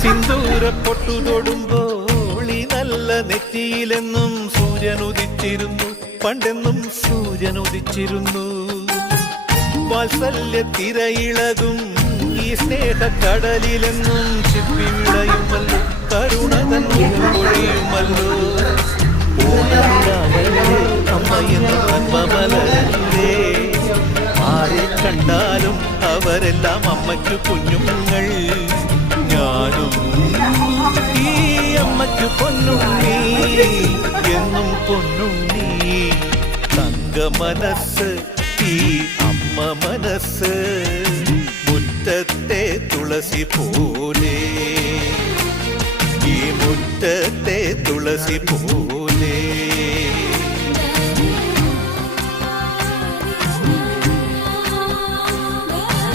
സിന്ദൂര പൊട്ടു തൊടുമ്പോൾ ഈ നല്ല നെറ്റിയിലെന്നും സൂര്യൻ ഉദിച്ചിരുന്നു, പണ്ടെന്നും സൂര്യൻ ഉദിച്ചിരുന്നു. വാത്സല്യ തിരയിളകും ഈ സ്നേഹക്കടലിലെന്നും ചിപ്പി വിളയുമല്ലോ, കരുണ തന്നും പൊഴിയുമല്ലോ. അമ്മയെന്നും നന്മമലരല്ലേ, ആരെ കണ്ടാലും അവരെല്ലാം അമ്മയ്ക്ക് കുഞ്ഞുങ്ങൾ. ഞാനും ഈ അമ്മയ്ക്ക് പൊന്നുണ്ണി, എന്നും പൊന്നുണ്ണി. തങ്ക മനസ്സ് ഈ അമ്മ മനസ്സ്, മുറ്റത്തെ തുളസി പോലെ, ഈ മുറ്റത്തെ തുളസി പോലെ.